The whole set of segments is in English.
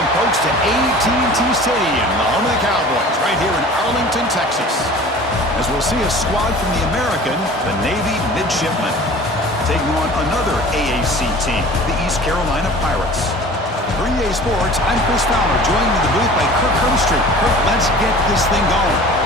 Welcome, folks, to AT&T Stadium, the home of the Cowboys, right here in Arlington, Texas. As we'll see a squad from the American, the Navy Midshipmen, taking on another AAC team, the East Carolina Pirates. For EA Sports, I'm Chris Fowler, joined in the booth by Kirk Herbstreit. Kirk, let's get this thing going.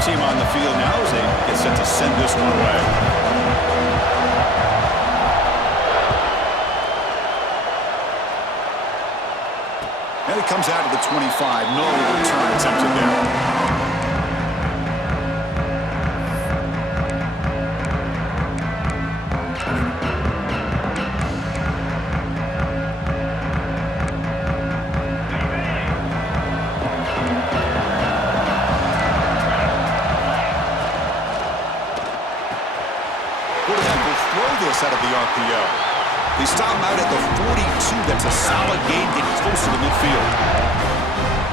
Team on the field now as they get set to send this one away. And it comes out of the 25. No return attempted there. Out of the RPO. They stop him out at the 42. That's a solid gain, getting closer to midfield.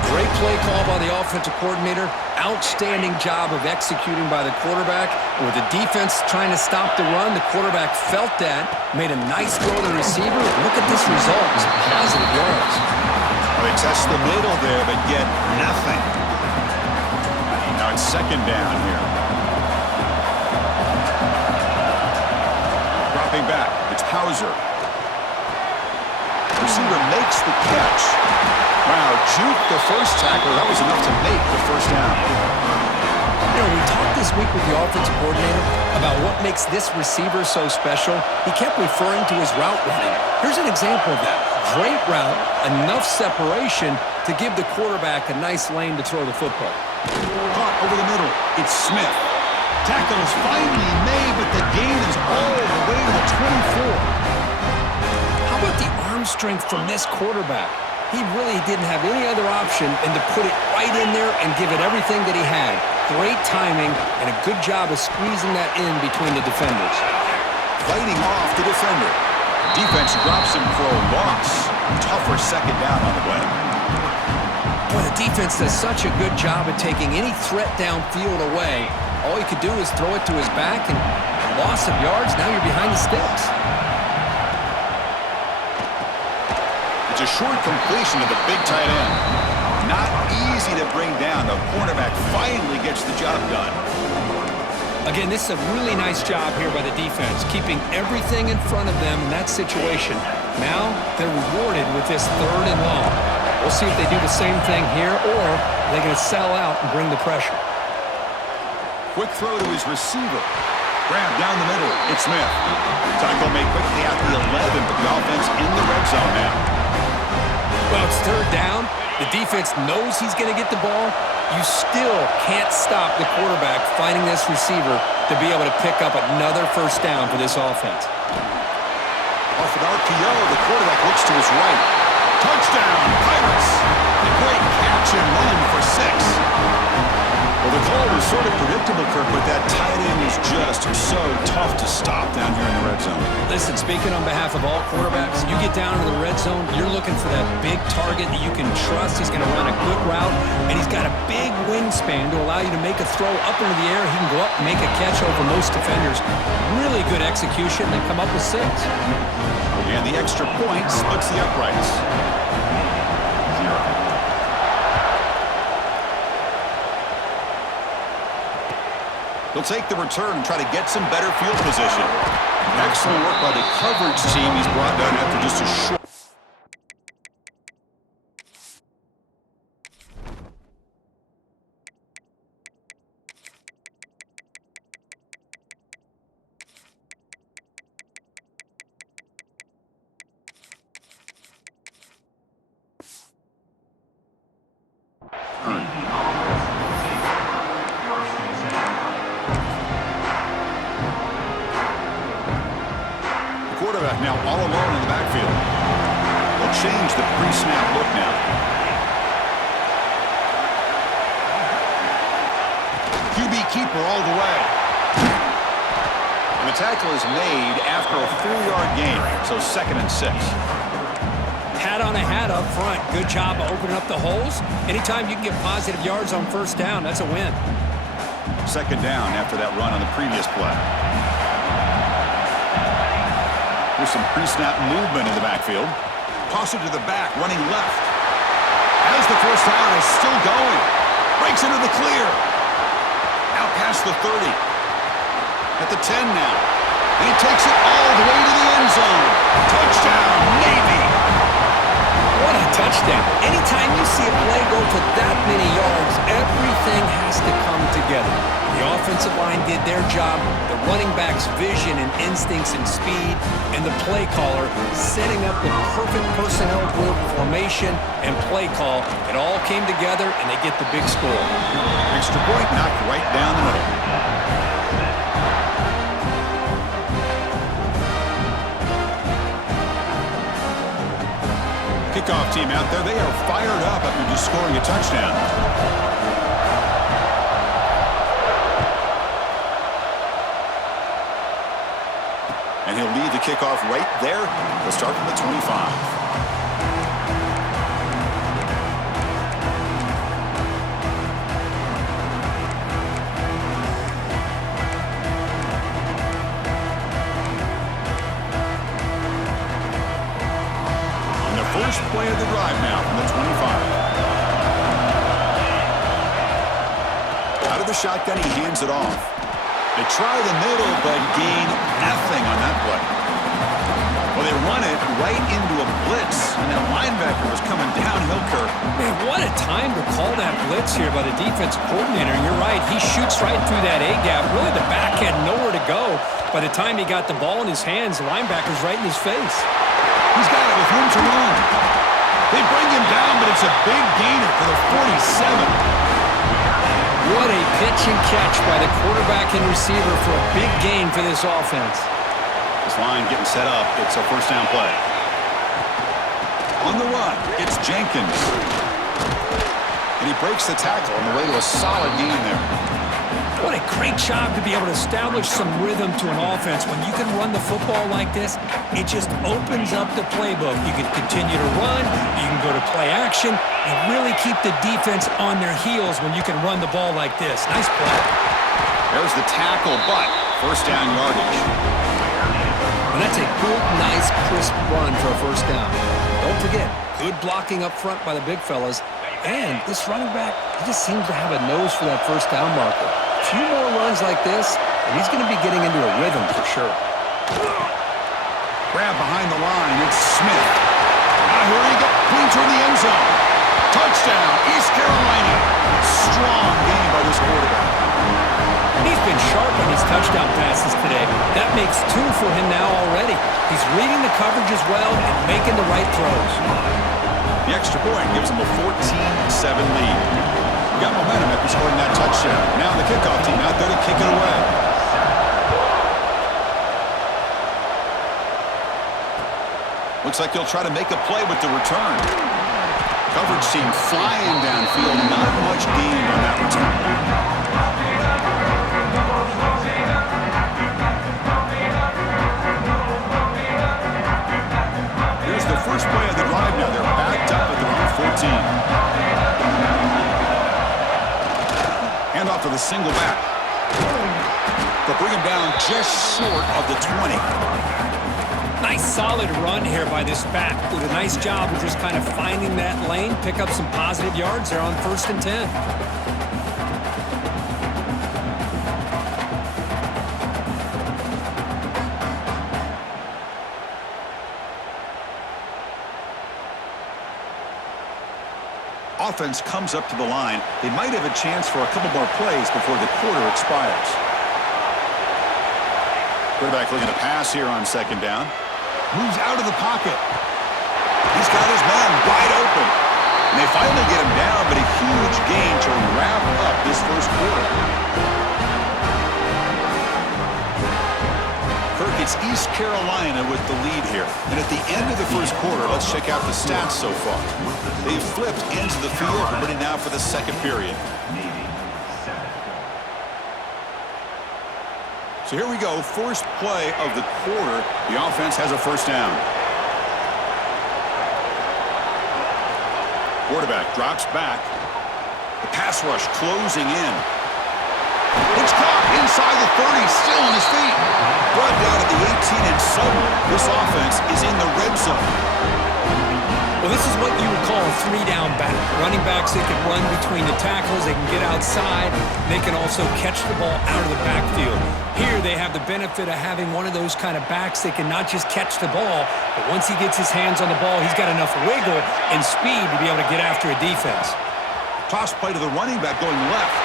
Great play call by the offensive coordinator. Outstanding job of executing by the quarterback. With the defense trying to stop the run, the quarterback felt that, made a nice throw to the receiver. Look at this result. It's positive yards. Well, they test the middle there, but get nothing. Now it's second down here. Back. It's Hauser. Receiver makes the catch. Wow, juke the first tackle. That was enough to make the first down. You know, we talked this week with the offensive coordinator about what makes this receiver so special. He kept referring to his route running. Here's an example of that. Great route, enough separation to give the quarterback a nice lane to throw the football. Caught over the middle. It's Smith. Tackle is finally made, but the gain is all the way to the 24. How about the arm strength from this quarterback? He really didn't have any other option than to put it right in there and give it everything that he had. Great timing and a good job of squeezing that in between the defenders. Fighting off the defender. Defense drops him for a loss. Tougher second down on the way. Boy, the defense does such a good job of taking any threat downfield away. All you could do is throw it to his back, and loss of yards, now you're behind the sticks. It's a short completion of the big tight end. Not easy to bring down. The cornerback finally gets the job done. Again, this is a really nice job here by the defense, keeping everything in front of them in that situation. Now they're rewarded with this third and long. We'll see if they do the same thing here, or they're going to sell out and bring the pressure. Quick throw to his receiver. Grab down the middle. It's Smith. Tackle made quickly at the 11, but the offense in the red zone now. Well, it's third down. The defense knows he's going to get the ball. You still can't stop the quarterback finding this receiver to be able to pick up another first down for this offense. Off an RPO, the quarterback looks to his right. Touchdown, Pirates! A great catch and run for 6. Well, the call was sort of predictable, Kirk, but that tight end is just so tough to stop down here in the red zone. Listen, speaking on behalf of all quarterbacks, you get down to the red zone, you're looking for that big target that you can trust. He's going to run a good route, and he's got a big wingspan to allow you to make a throw up into the air. He can go up and make a catch over most defenders. Really good execution. They come up with 6. And the extra point splits the uprights. He'll take the return and try to get some better field position. Excellent work by the coverage team. He's brought down after just a short... all alone in the backfield. They'll change the pre-snap look now. QB keeper all the way. And the tackle is made after a 4-yard gain, so 2nd and 6. Hat on a hat up front. Good job of opening up the holes. Anytime you can get positive yards on first down, that's a win. 2nd down after that run on the previous play. There's some pre-snap movement in the backfield. Toss it to the back, running left. As the first down is still going. Breaks into the clear. Out past the 30. At the 10 now. And he takes it all the way to the end zone. Touchdown, Navy. What a touchdown. Anytime you see a play go for that many yards, everything has to come together. The offensive line did their job, the running back's vision and instincts and speed, and the play caller setting up the perfect personnel group, formation, and play call. It all came together, and they get the big score. Extra point knocked right down the middle. Kickoff team out there. They are fired up after just scoring a touchdown. And he'll lead the kickoff right there. They'll start from the 25. First play of the drive now from the 25. Out of the shotgun, he hands it off. They try the middle, but gain nothing on that play. Well, they run it right into a blitz, and that linebacker was coming downhill, Kirk. Man, what a time to call that blitz here by the defensive coordinator. And you're right, he shoots right through that A-gap. Really, the back had nowhere to go. By the time he got the ball in his hands, the linebacker's right in his face. He's got it with room to run. They bring him down, but it's a big gainer for the 47. What a pitch and catch by the quarterback and receiver for a big gain for this offense. This line getting set up. It's a first down play. On the run, it's Jenkins. And he breaks the tackle on the way to a solid gain there. What a great job to be able to establish some rhythm to an offense. When you can run the football like this, it just opens up the playbook. You can continue to run, you can go to play action, and really keep the defense on their heels when you can run the ball like this. Nice play. There's the tackle, but first down yardage. And that's a good, nice, crisp run for a first down. Don't forget, good blocking up front by the big fellas. And this running back, he just seems to have a nose for that first down marker. A few more runs like this, and he's going to be getting into a rhythm for sure. Grab behind the line, it's Smith. Now here he goes, clean toward the end zone. Touchdown, East Carolina. Strong game by this quarterback. He's been sharp on his touchdown passes today. That makes 2 for him now already. He's reading the coverage as well and making the right throws. The extra point gives them a 14-7 lead. Got momentum after scoring that touchdown. Now the kickoff team out there to kick it away. Looks like he'll try to make a play with the return. Coverage team flying downfield. Not much gain on that return. Here's the first play of the drive now. They're backed up at their own 14. Hand off to the single back. They'll bring him down just short of the 20. Nice solid run here by this back. Did a nice job of just kind of finding that lane, pick up some positive yards there on 1st and 10. Offense comes up to the line. They might have a chance for a couple more plays before the quarter expires. Quarterback looking to pass here on 2nd down. Moves out of the pocket. He's got his man wide open. And they finally get him down, but a huge gain to wrap up this first quarter. Kirk, it It's East Carolina with the lead here. And at the end of the first quarter, let's check out the stats so far. They've flipped into the field, ready now for the second period. So here we go, first play of the quarter. The offense has a first down. Quarterback drops back. The pass rush closing in. It's caught inside the 30, still on his feet. Brought down at the 18, and suddenly this offense is in the red zone. Well, this is what you would call a three-down back. Running backs, they can run between the tackles, they can get outside, they can also catch the ball out of the backfield. Here they have the benefit of having one of those kind of backs that can not just catch the ball, but once he gets his hands on the ball, he's got enough wiggle and speed to be able to get after a defense. Toss play to the running back going left.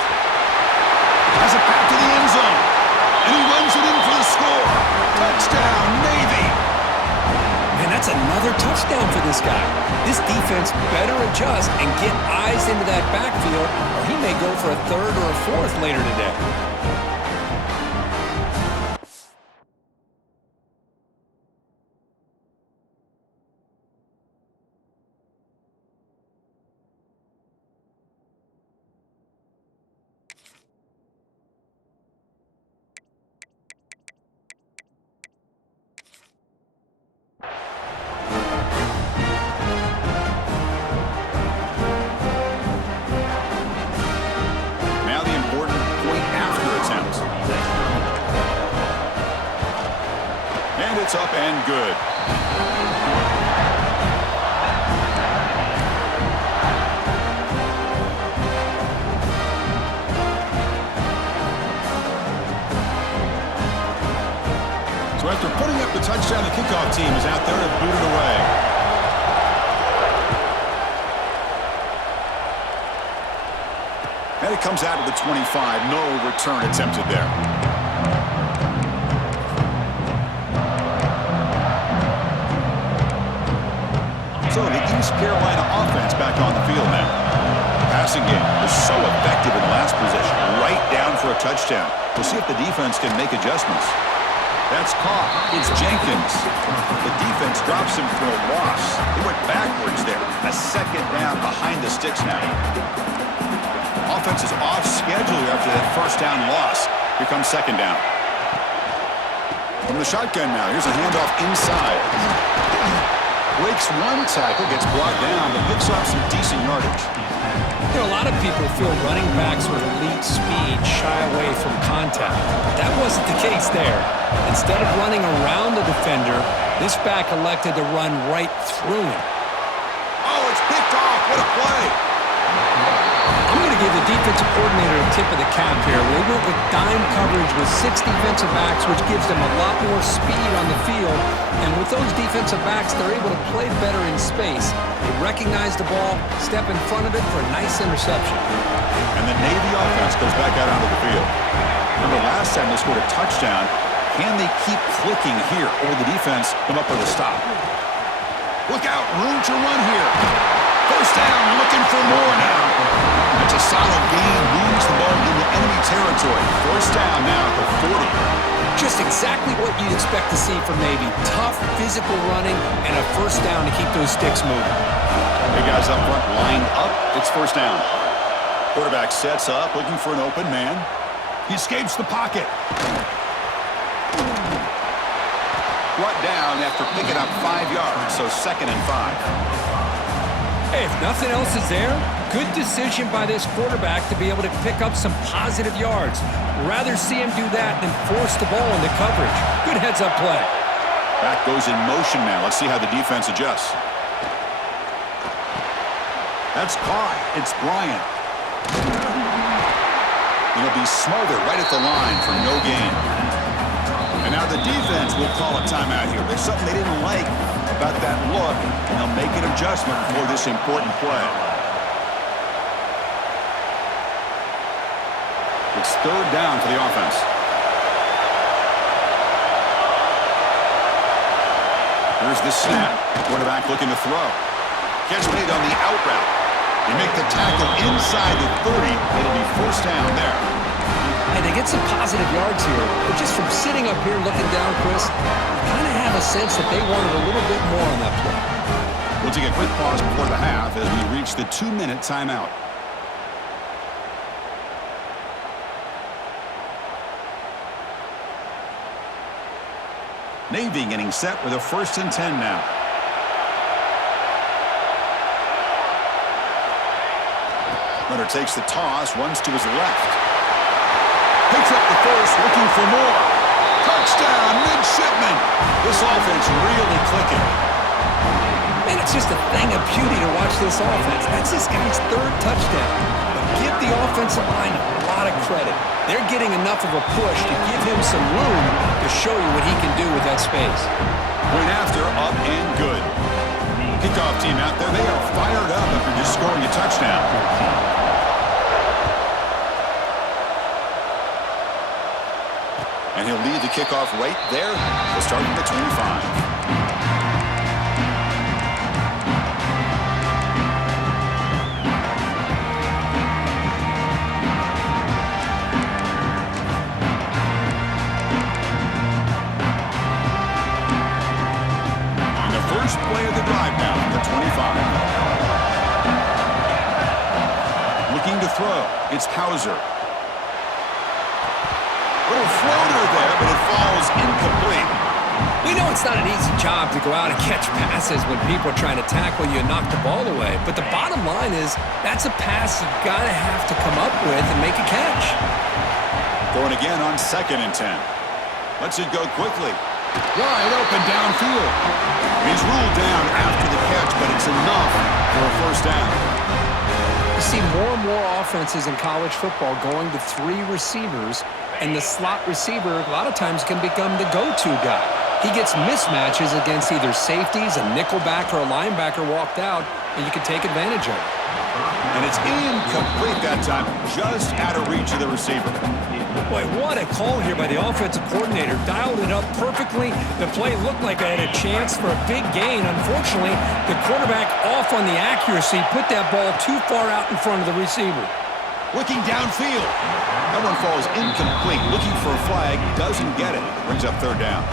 Has it back to the end zone. And he runs it in for the score. Touchdown, Navy. Man, that's another touchdown for this guy. This defense better adjust and get eyes into that backfield, or he may go for a third or a fourth later today. It's up and good. So after putting up the touchdown, the kickoff team is out there to boot it away. And it comes out to the 25. No return attempted there. So the East Carolina offense back on the field now. The passing game was so effective in the last possession, right down for a touchdown. We'll see if the defense can make adjustments. That's caught. It's Jenkins. The defense drops him for a loss. He went backwards there. A second down behind the sticks now. Offense is off schedule after that first down loss. Here comes second down. From the shotgun now, here's a handoff inside. Breaks one tackle, gets brought down, but picks up some decent yardage. You know, a lot of people feel running backs with elite speed shy away from contact. That wasn't the case there. Instead of running around the defender, this back elected to run right through him. Oh, it's picked off. What a play. I'm going to give the defensive coordinator a tip of the cap here. They went with dime coverage with 6 defensive backs, which gives them a lot more speed on the field. And with those defensive backs, they're able to play better in space. They recognize the ball, step in front of it for a nice interception. And the Navy offense goes back out onto the field. Remember last time they scored a touchdown. Can they keep clicking here, or will the defense come up with a stop? Look out, room to run here. First down, looking for more now. That's a solid gain, moves the ball into enemy territory. First down now at the 40. Just exactly what you'd expect to see from Navy. Tough, physical running, and a first down to keep those sticks moving. Big guys up front lined up. It's first down. Quarterback sets up, looking for an open man. He escapes the pocket. Brought down after picking up 5 yards, so 2nd and 5. Hey, if nothing else is there, good decision by this quarterback to be able to pick up some positive yards. Rather see him do that than force the ball into coverage. Good heads-up play. Back goes in motion now. Let's see how the defense adjusts. That's caught. It's Bryant. It'll be Smother right at the line for no gain. And now the defense will call a timeout here. There's something they didn't like about that look, and they'll make an adjustment for this important play. It's third down for the offense. Here's the snap. Quarterback looking to throw. Catch made on the out route. They make the tackle inside the 30. It'll be first down there. Hey, they get some positive yards here, but just from sitting up here looking down, Chris, you kind of have a sense that they wanted a little bit more on that play. We'll take a quick pause before the half as we reach the 2-minute timeout. Navy getting set with a 1st and 10 now. Runner takes the toss, runs to his left. Picks up the first, looking for more. Touchdown, Midshipman. This offense really clicking. Man, it's just a thing of beauty to watch this offense. That's this guy's 3rd touchdown. But give the offensive line a lot of credit. They're getting enough of a push to give him some room to show you what he can do with that space. Point after, up and good. Kickoff team out there, they are fired up after just scoring a touchdown. And he'll lead the kickoff right there. We'll start at the 25. First play of the drive now from the 25. Looking to throw. It's Hauser. Little floater there, but it falls incomplete. We know it's not an easy job to go out and catch passes when people are trying to tackle you and knock the ball away. But the bottom line is that's a pass you've got to have to come up with and make a catch. Going again on 2nd and 10. Lets it go quickly. Wide open downfield. He's ruled down after the catch, but it's enough for a 1st down. You see more and more offenses in college football going to 3 receivers, and the slot receiver a lot of times can become the go-to guy. He gets mismatches against either safeties, a nickelback, or a linebacker walked out, and you can take advantage of it. And it's incomplete that time, just out of reach of the receiver. Boy, what a call here by the offensive coordinator. Dialed it up perfectly. The play looked like it had a chance for a big gain. Unfortunately, the quarterback off on the accuracy, put that ball too far out in front of the receiver. Looking downfield. That one falls incomplete. Looking for a flag, doesn't get it. Brings up 3rd down.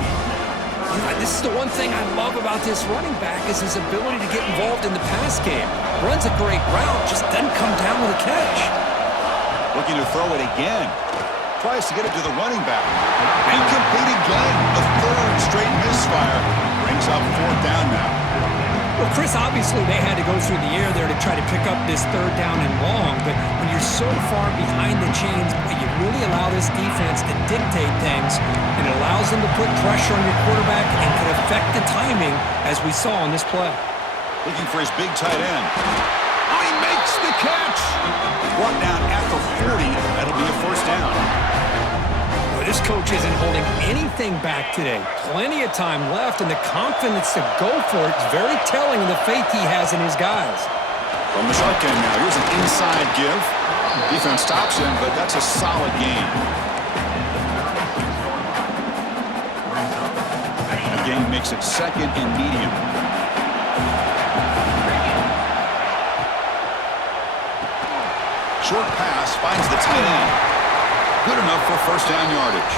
This is the one thing I love about this running back is his ability to get involved in the pass game. Runs a great route, just doesn't come down with a catch. Looking to throw it again. Tries to get it to the running back. Incomplete again. A 3rd straight misfire. Brings up 4th down now. Well, Chris, obviously they had to go through the air there to try to pick up this 3rd down and long, but when you're so far behind the chains, you really allow this defense to dictate things, and it allows them to put pressure on your quarterback and can affect the timing, as we saw on this play. Looking for his big tight end. Oh, he makes the catch! Brought down at the 40. That'll be a 1st down. Well, this coach isn't holding anything back today. Plenty of time left, and the confidence to go for it is very telling of the faith he has in his guys. From the shotgun now, here's an inside give. Defense stops him, but that's a solid gain. The gain makes it 2nd and medium. Short pass finds the tight end. Good enough for 1st down yardage.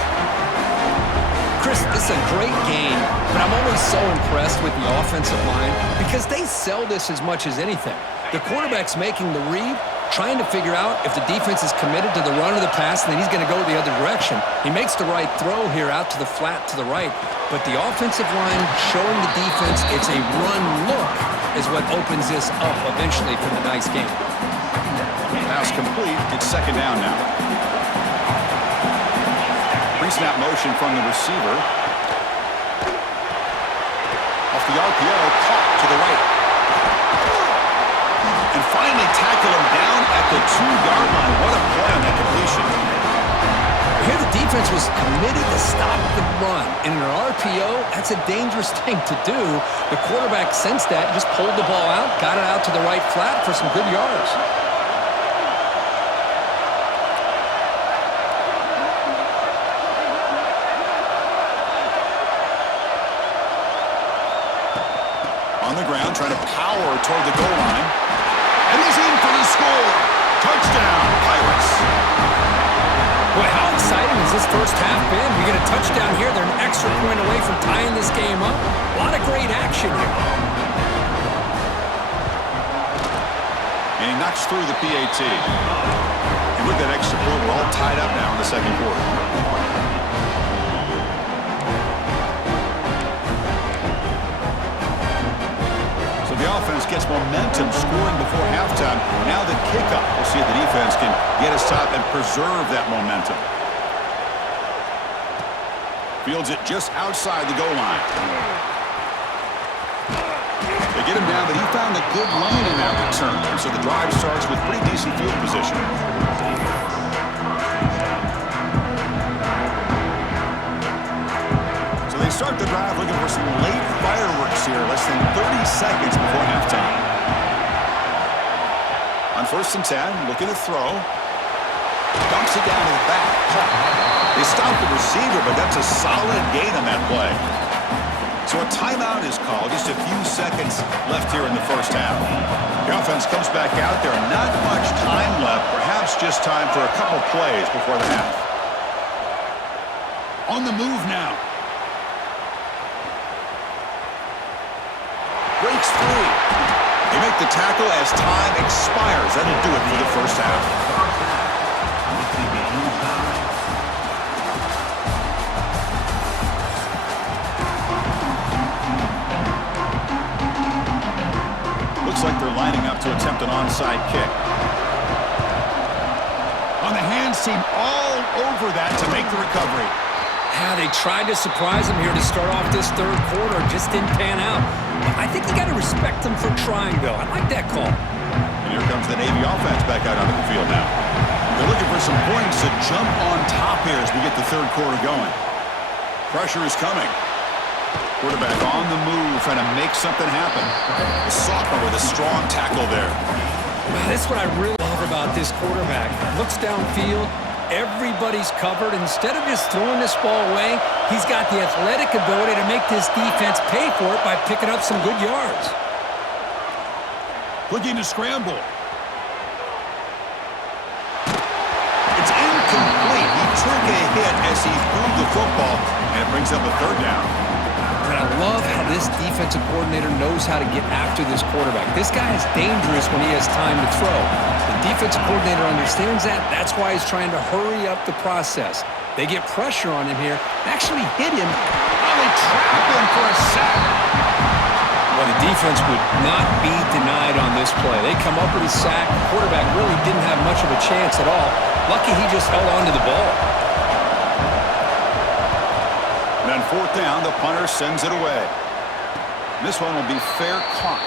Chris, this is a great game, but I'm always so impressed with the offensive line because they sell this as much as anything. The quarterback's making the read, trying to figure out if the defense is committed to the run or the pass, and then he's going to go the other direction. He makes the right throw here out to the flat to the right, but the offensive line showing the defense it's a run look is what opens this up eventually for the nice game. Pass complete. It's 2nd down now. Pre-snap motion from the receiver. Off the RPO, caught to the right. And finally tackle him down at the 2-yard line. What a play on that completion. Here the defense was committed to stop the run. In an RPO, that's a dangerous thing to do. The quarterback sensed that, just pulled the ball out, got it out to the right flat for some good yards. On the ground, trying to power toward the goal line. And he's in for the score. Touchdown, Pirates. Boy, how exciting has this first half been? We get a touchdown here. They're an extra point away from tying this game up. A lot of great action here. And he knocks through the PAT. And with that extra point, we're all tied up now in the second quarter. So the offense gets momentum scoring before halftime. Now the kickoff. We'll see if the defense can get us top and preserve that momentum. Fields it just outside the goal line. They get him down, but he found a good lane in that return. And so the drive starts with pretty decent field position. So they start the drive looking for some late fireworks here, less than 30 seconds before halftime. On 1st and 10, looking to throw. Dumps it down to the back. They stop the receiver, but that's a solid gain on that play. So a timeout is called. Just a few seconds left here in the first half. The offense comes back out there. Not much time left. Perhaps just time for a couple plays before the half. On the move now. Breaks free. They make the tackle as time expires. That'll do it for the first half. Looks like they're lining up to attempt an onside kick. On the hands team all over that to make the recovery. Yeah, they tried to surprise him here to start off this third quarter. Just didn't pan out. I think you got to respect them for trying, though. I like that call. And here comes the Navy offense back out onto the field now. They're looking for some points to jump on top here as we get the third quarter going. Pressure is coming. Quarterback on the move, trying to make something happen. The sophomore with a strong tackle there. That's what I really love about this quarterback. Looks downfield. Everybody's covered. Instead of just throwing this ball away, he's got the athletic ability to make this defense pay for it by picking up some good yards. Looking to scramble. It's incomplete. He took a hit as he threw the football, and it brings up a third down. And I love how this defensive coordinator knows how to get after this quarterback. This guy is dangerous when he has time to throw. The defensive coordinator understands that. That's why he's trying to hurry up the process. They get pressure on him here. Actually hit him. Oh, they trap him for a sack. Well, the defense would not be denied on this play. They come up with a sack. The quarterback really didn't have much of a chance at all. Lucky he just held on to the ball. And on 4th down, the punter sends it away. This one will be fair caught.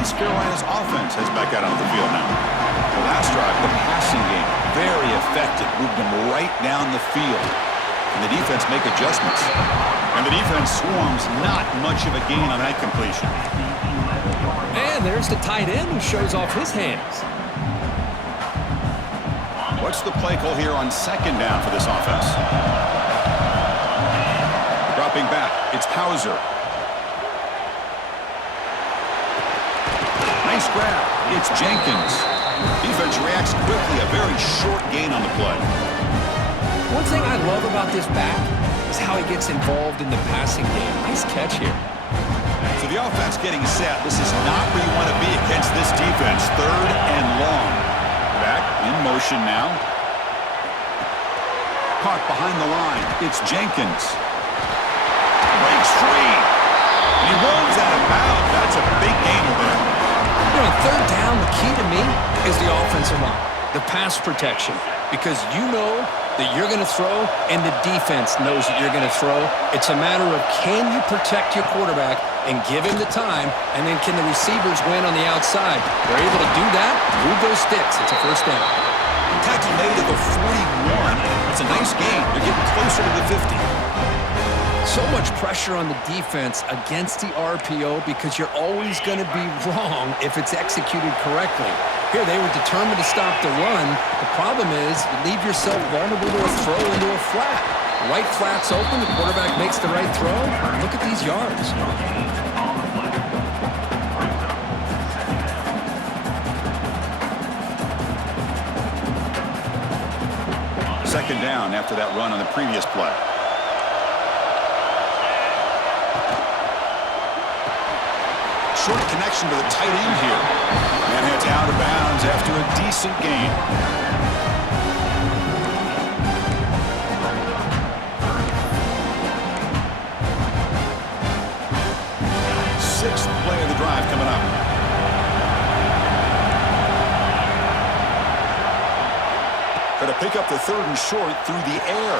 East Carolina's offense heads back out onto the field now. The last drive, the passing game, very effective. Moved them right down the field. And the defense make adjustments. And the defense swarms, not much of a gain on that completion. And there's the tight end who shows off his hands. What's the play call here on 2nd down for this offense? Dropping back, it's Hauser. Nice grab, it's Jenkins. Defense reacts quickly, a very short gain on the play. One thing I love about this back is how he gets involved in the passing game. Nice catch here. So the offense getting set. This is not where you want to be against this defense. 3rd and long. Back in motion now. Caught behind the line. It's Jenkins. Breaks free. And he runs out of bounds. That's a big gainer there. You know, 3rd down, the key to me is the offensive line, the pass protection, because you know that you're going to throw and the defense knows that you're going to throw. It's a matter of can you protect your quarterback and give him the time, and then can the receivers win on the outside? They're able to do that, move those sticks. It's a 1st down. Tackle made at the 41. It's a nice gain. They're getting closer to the 50. So much pressure on the defense against the RPO because you're always going to be wrong if it's executed correctly. Here, they were determined to stop the run. The problem is you leave yourself vulnerable to a throw into a flat. Right flat's open, the quarterback makes the right throw. Look at these yards. Second down after that run on the previous play. Short connection to the tight end here. And heads out of bounds after a decent gain. Sixth play of the drive coming up. Got to pick up the third and short through the air.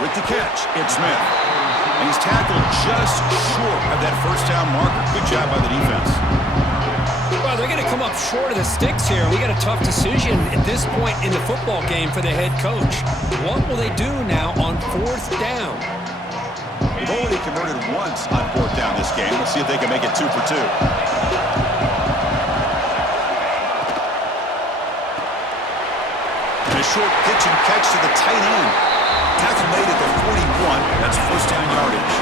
With the catch, it's Smith. And he's tackled just short of that first down marker. Good job by the defense. Well, they're going to come up short of the sticks here. We got a tough decision at this point in the football game for the head coach. What will they do now on fourth down? They've already converted once on fourth down this game. Let's see if they can make it 2 for 2. And a short pitch and catch to the tight end. Tackle made at the 41. That's first down yardage.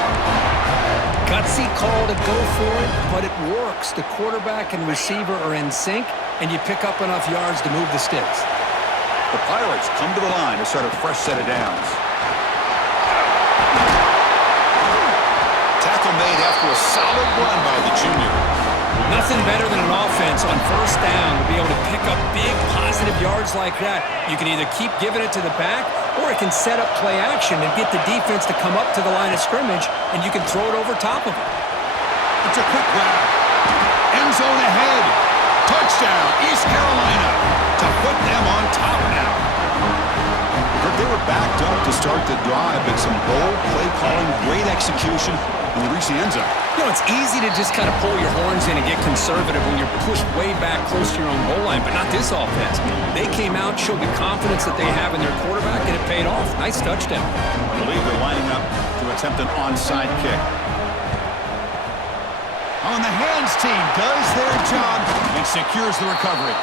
Gutsy call to go for it, but it works. The quarterback and receiver are in sync, and you pick up enough yards to move the sticks. The Pirates come to the line to start a fresh set of downs. Tackle made after a solid run by the junior. Nothing better than an offense on first down to be able to pick up big positive yards like that. You can either keep giving it to the back, or it can set up play action and get the defense to come up to the line of scrimmage, and you can throw it over top of it. It's a quick grab. End zone ahead. Touchdown, East Carolina, to put them on top now. They were backed up to start the drive, but some bold play calling, great execution, and they reached the end zone. You know, it's easy to just kind of pull your horns in and get conservative when you're pushed way back close to your own goal line, but not this offense. They came out, showed the confidence that they have in their quarterback, and it paid off. Nice touchdown. I believe they're lining up to attempt an onside kick. On the hands team does their job and secures the recovery.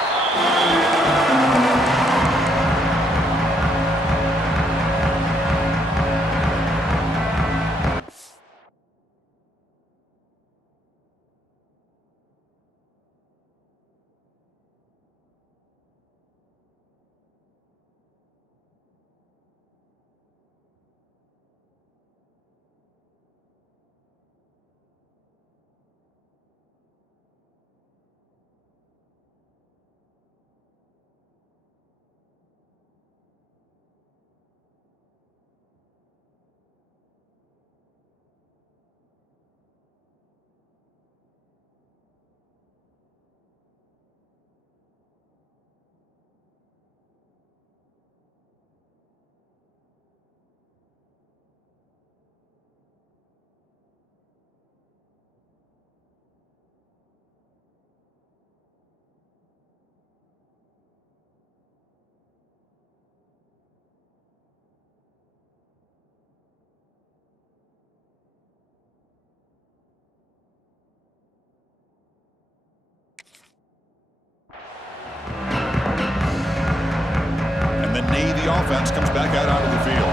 Offense comes back out onto the field.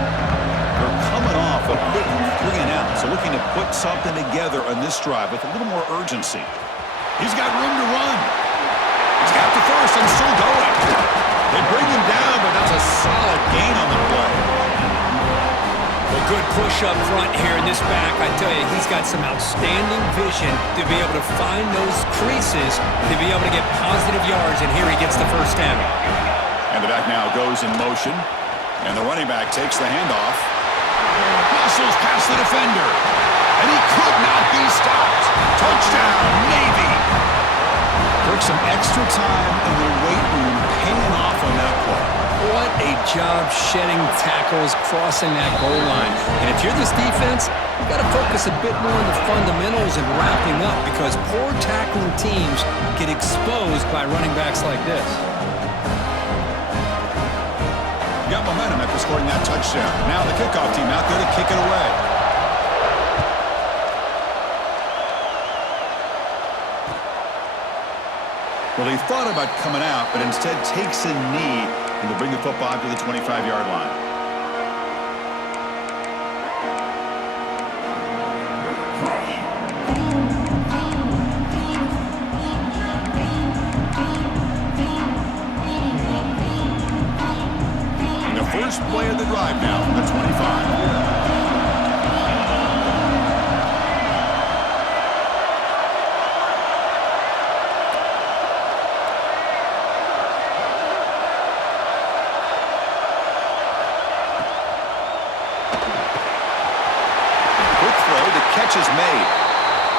They're coming off a quick 3 and out, so looking to put something together on this drive with a little more urgency. He's got room to run. He's got the first and still going. They bring him down, but that's a solid gain on the play. A good push up front here in this back. I tell you, he's got some outstanding vision to be able to find those creases, to be able to get positive yards, and here he gets the first down. And the back now goes in motion. And the running back takes the handoff. Muscles past the defender. And he could not be stopped. Touchdown, Navy. Took some extra time in the weight room paying off on that play. What a job shedding tackles, crossing that goal line. And if you're this defense, you've got to focus a bit more on the fundamentals and wrapping up, because poor tackling teams get exposed by running backs like this. Got momentum after scoring that touchdown. Now the kickoff team out there to kick it away. Well, he thought about coming out, but instead takes a knee and will bring the football to the 25-yard line. And the first play of the drive now from the 25. Catch is made.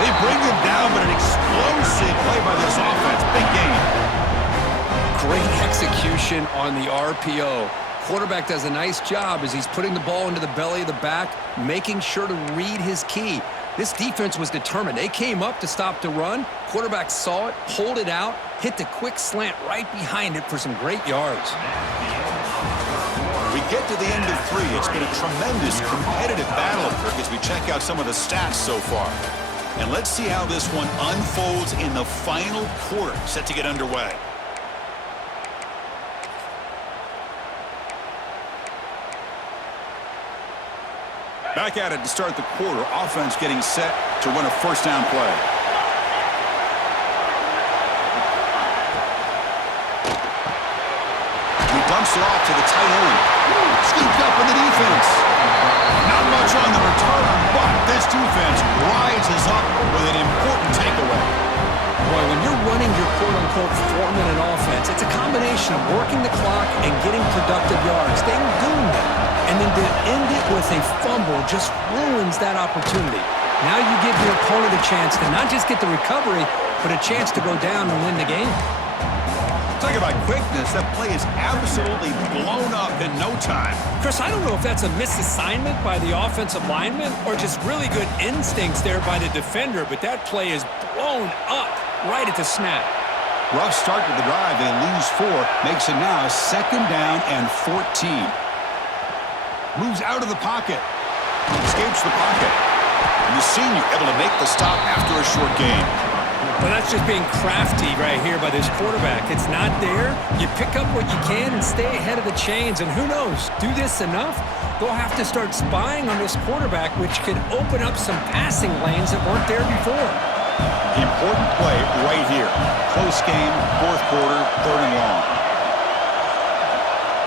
They bring him down, but an explosive play by this offense. Big game. Great execution on the RPO. Quarterback does a nice job as he's putting the ball into the belly of the back, making sure to read his key. This defense was determined. They came up to stop the run. Quarterback saw it, pulled it out, hit the quick slant right behind it for some great yards. We get to the end of 3. It's been a tremendous competitive battle, Kirk, as we check out some of the stats so far. And let's see how this one unfolds in the final quarter, set to get underway. Back at it to start the quarter. Offense getting set to run a first down play. Dumps it off to the tight end. Scooped up in the defense. Not much on the return, but this defense rises up with an important takeaway. Boy, when you're running your quote-unquote 4-minute offense, it's a combination of working the clock and getting productive yards. They were doing that. And then to end it with a fumble just ruins that opportunity. Now you give your opponent a chance to not just get the recovery, but a chance to go down and win the game. Talk about quickness. That play is absolutely blown up in no time. Chris, I don't know if that's a misassignment by the offensive lineman or just really good instincts there by the defender, but that play is blown up right at the snap. Rough start to the drive. They lose 4. Makes it now 2nd down and 14. Moves out of the pocket. Escapes the pocket. And the senior able to make the stop after a short gain. Well, that's just being crafty right here by this quarterback. It's not there. You pick up what you can and stay ahead of the chains. And who knows, do this enough, they'll have to start spying on this quarterback, which could open up some passing lanes that weren't there before. Important play right here. Close game, 4th quarter, 3rd and long.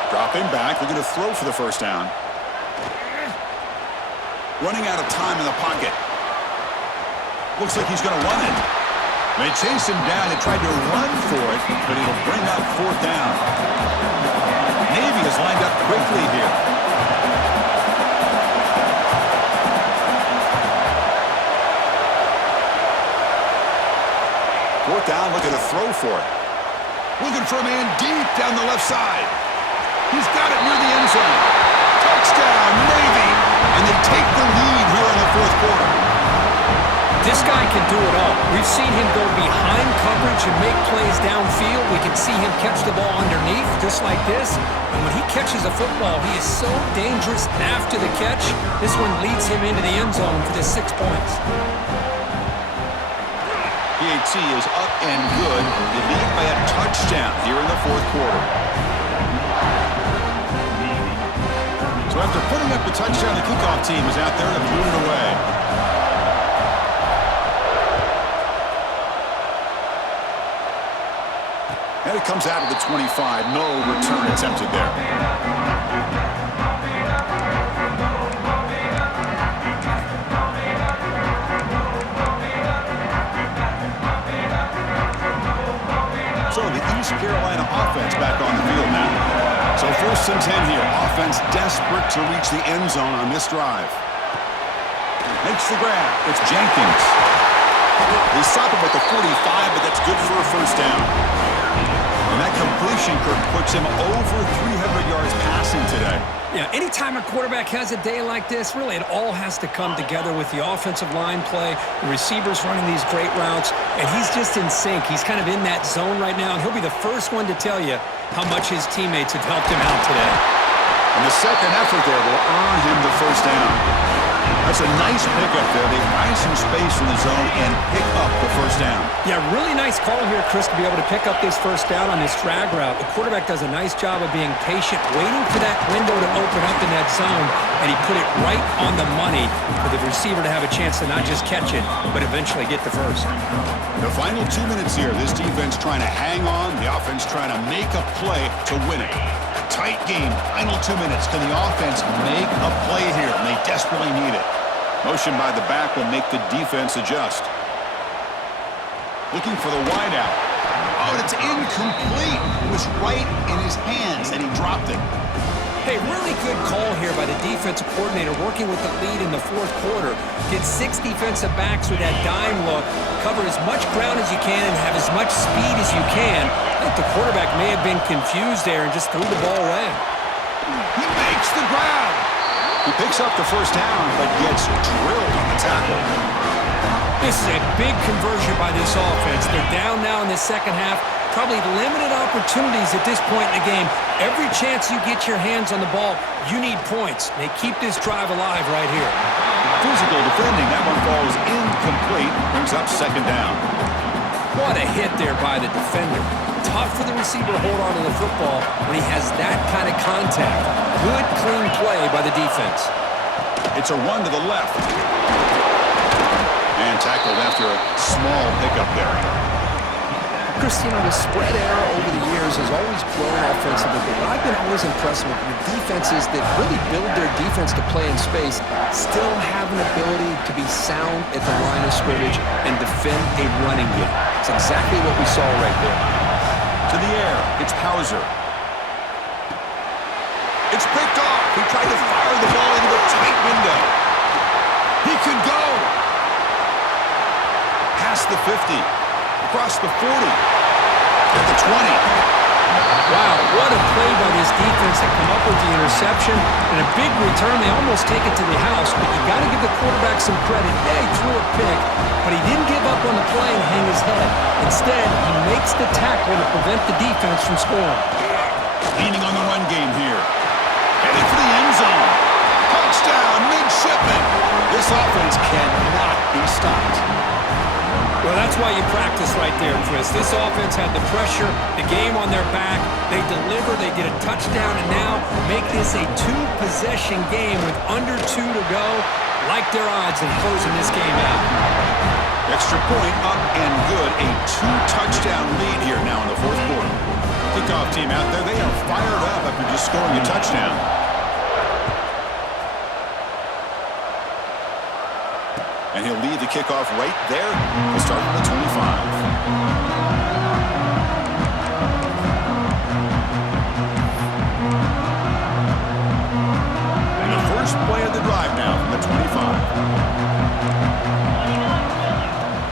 Dropping back, looking to throw for the first down. Running out of time in the pocket. Looks like he's going to run it. They chase him down. They tried to run for it, but it'll bring up 4th down. Navy is lined up quickly here. Fourth down, looking to throw for it. Looking for a man deep down the left side. He's got it near the end zone. Touchdown, Navy! And they take the lead here in the 4th quarter. This guy can do it all. We've seen him go behind coverage and make plays downfield. We can see him catch the ball underneath, just like this. And when he catches a football, he is so dangerous after the catch. This one leads him into the end zone for the 6 points. PAT is up and good. They lead by a touchdown here in the 4th quarter. So after putting up the touchdown, the kickoff team is out there to boot it away. And it comes out of the 25. No return attempted there. So the East Carolina offense back on the field now. So 1st and 10 here. Offense desperate to reach the end zone on this drive. Makes the grab. It's Jenkins. They stop him at the 45, but that's good for a first down. And that completion, Kirk, puts him over 300 yards passing today. Yeah, anytime a quarterback has a day like this, really it all has to come together with the offensive line play, the receivers running these great routes, and he's just in sync. He's kind of in that zone right now, and he'll be the first one to tell you how much his teammates have helped him out today. And the second effort there will earn him the first down. That's a nice pickup there. They find some space in the zone and pick up the first down. Yeah, really nice call here, Chris, to be able to pick up this first down on this drag route. The quarterback does a nice job of being patient, waiting for that window to open up in that zone, and he put it right on the money for the receiver to have a chance to not just catch it, but eventually get the first. The final 2 minutes here. This defense trying to hang on. The offense trying to make a play to win it. Tight game. Final 2 minutes. Can the offense make a play here? And they desperately need it. Motion by the back will make the defense adjust. Looking for the wideout. Oh, and it's incomplete. It was right in his hands, and he dropped it. Hey, really good call here by the defensive coordinator working with the lead in the fourth quarter. Get 6 defensive backs with that dime look. Cover as much ground as you can and have as much speed as you can. I think the quarterback may have been confused there and just threw the ball away. He makes the grab. He picks up the first down, but gets drilled on the tackle. This is a big conversion by this offense. They're down now in the second half. Probably limited opportunities at this point in the game. Every chance you get your hands on the ball, you need points. They keep this drive alive right here. Physical defending. That one falls incomplete. Brings up second down. What a hit there by the defender. Tough for the receiver to hold on to the football when he has that kind of contact. Good, clean play by the defense. It's a run to the left. And tackled after a small pickup there. Christina, the spread era over the years has always grown offensively, but what I've been always impressed with the defenses that really build their defense to play in space still have an ability to be sound at the line of scrimmage and defend a running game. It's exactly what we saw right there. To the air, it's Hauser. It's picked off. He tried to fire the ball into the tight window. He could go. Past the 50. Across the 40. At the 20. Wow, what a play by this defense to come up with the interception. And a big return. They almost take it to the house, but you got to give the quarterback some credit. Yeah, he threw a pick, but he didn't give up on the play and hang his head. Instead, he makes the tackle to prevent the defense from scoring. Leaning on the run game here. Headed for the end zone. Touchdown, Midshipman. This offense cannot be stopped. Well, that's why you practice right there, Chris. This offense had the pressure, the game on their back. They deliver, they get a touchdown, and now make this a 2-possession game with under 2 to go. Like their odds of closing this game out. Extra point up and good. A 2-touchdown lead here now in the fourth quarter. Kickoff team out there. They are fired up after just scoring a touchdown. And he'll lead the kickoff right there. He'll start from the 25. And the first play of the drive now from the 25.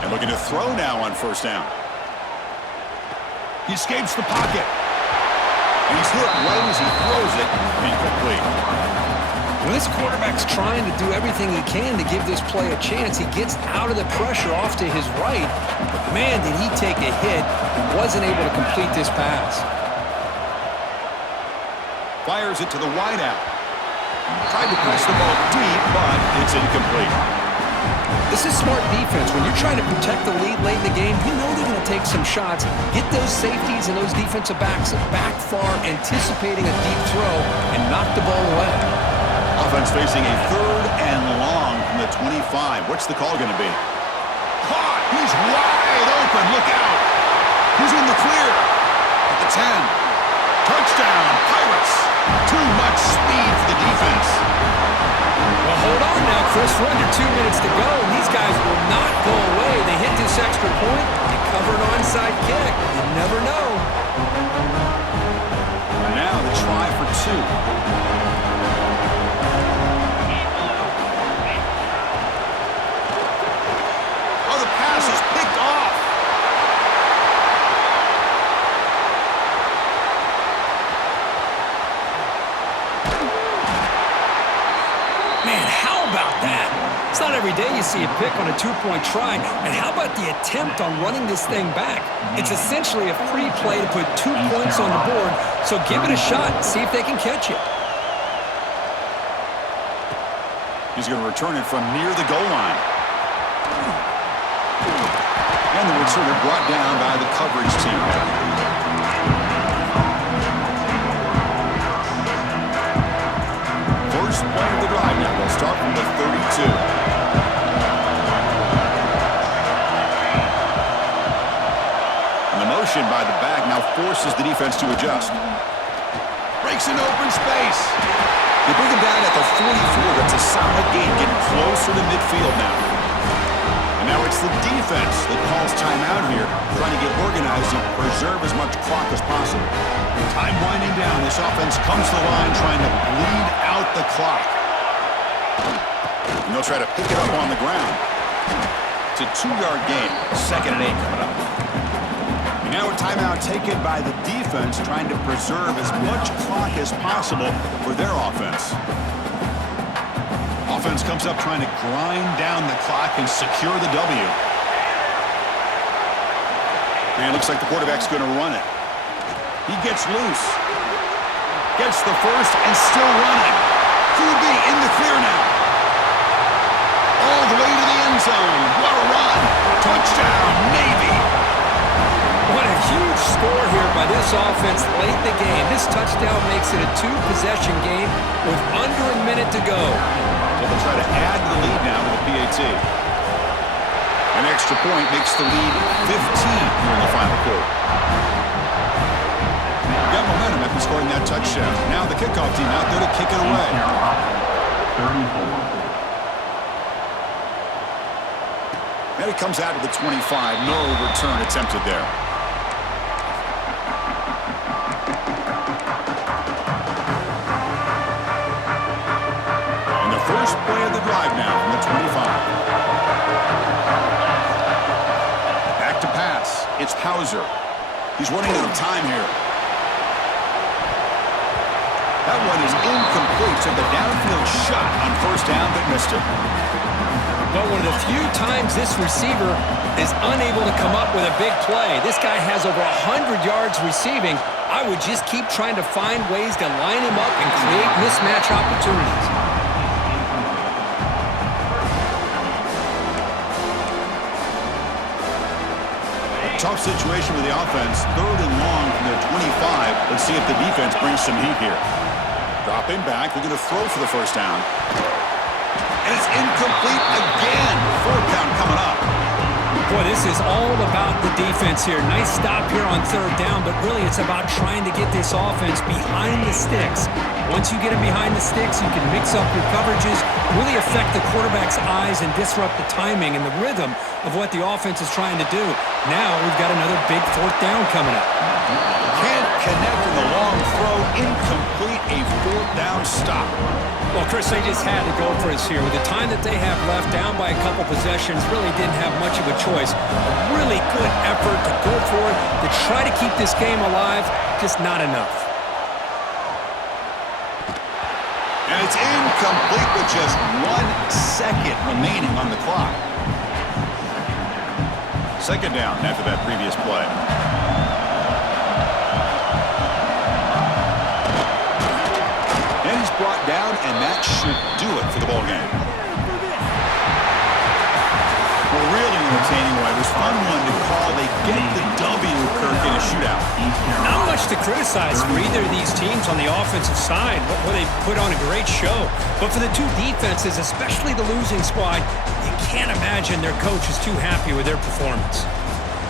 And looking to throw now on first down. He escapes the pocket. And he's hit right as he throws it. Incomplete. When this quarterback's trying to do everything he can to give this play a chance, he gets out of the pressure off to his right. But man, did he take a hit and wasn't able to complete this pass. Fires it to the wideout. Tried to press the ball deep, but it's incomplete. This is smart defense. When you're trying to protect the lead late in the game, you know they're going to take some shots. Get those safeties and those defensive backs back far, anticipating a deep throw, and knock the ball away. Offense facing a 3rd and long from the 25. What's the call going to be? Caught! He's wide open. Look out! He's in the clear. At the 10. Touchdown, Pirates. Too much speed for the defense. Well, hold on now, Chris. We're under 2 minutes to go, and these guys will not go away. They hit this extra point. They cover an onside kick. You never know. And now the try for 2. Is picked off. Man, how about that? It's not every day you see a pick on a 2-point try. And how about the attempt on running this thing back? It's essentially a free play to put 2 points on the board. So give it a shot and see if they can catch it. He's going to return it from near the goal line. And the returner brought down by the coverage team. First play of the drive now. They'll start from the 32. Motion by the back now forces the defense to adjust. Breaks an open space. They bring him down at the 44. That's a solid gain, getting closer to midfield now. And now it's the defense that calls timeout here, trying to get organized and preserve as much clock as possible. Time winding down. This offense comes to the line trying to bleed out the clock. And they'll try to pick it up on the ground. It's a 2-yard gain. 2nd and 8 coming up. Now a timeout taken by the defense, trying to preserve as much clock as possible for their offense. Offense comes up trying to grind down the clock and secure the W. And it looks like the quarterback's going to run it. He gets loose. Gets the first and still running. QB in the clear now. All the way to the end zone. What a run. Touchdown, Navy. What a huge score here by this offense late in the game. This touchdown makes it a 2-possession game with under a minute to go. So they'll try to add to the lead now with the PAT. An extra point makes the lead 15 here in the final quarter. Got momentum after scoring that touchdown. Now the kickoff team out there to kick it away. 34. And it comes out to the 25. No return attempted there. First play of the drive now from the 25. Back to pass. It's Hauser. He's running out of time here. That one is incomplete. Took a downfield shot on first down, but missed it. But one of the few times this receiver is unable to come up with a big play. This guy has over 100 yards receiving. I would just keep trying to find ways to line him up and create mismatch opportunities. Tough situation with the offense. 3rd and long from their 25. Let's see if the defense brings some heat here. Dropping back. They're going to throw for the first down. And it's incomplete again. 4th down coming up. Boy, this is all about the defense here. Nice stop here on 3rd down, but really it's about trying to get this offense behind the sticks. Once you get them behind the sticks, you can mix up your coverages, really affect the quarterback's eyes and disrupt the timing and the rhythm of what the offense is trying to do. Now we've got another big 4th down coming up. Can't connect in the long throw. Incomplete, a 4th down stop. Well, Chris, they just had to go for us here. With the time that they have left, down by a couple possessions, really didn't have much of a choice. A really good effort to go for it, to try to keep this game alive, just not enough. And it's incomplete with just 1 second remaining on the clock. 2nd down after that previous play. And he's brought down, and that should do it for the ball game. Well, really entertaining one. It was fun one to call. They get the W, Kirk, in a shootout. Not much to criticize for either of these teams on the offensive side. Well, they put on a great show. But for the two defenses, especially the losing squad, you can't imagine their coach is too happy with their performance.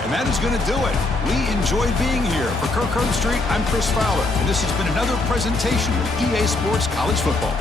And that is going to do it. We enjoyed being here. For Kirk Herbstreit, I'm Chris Fowler, and this has been another presentation of EA Sports College Football.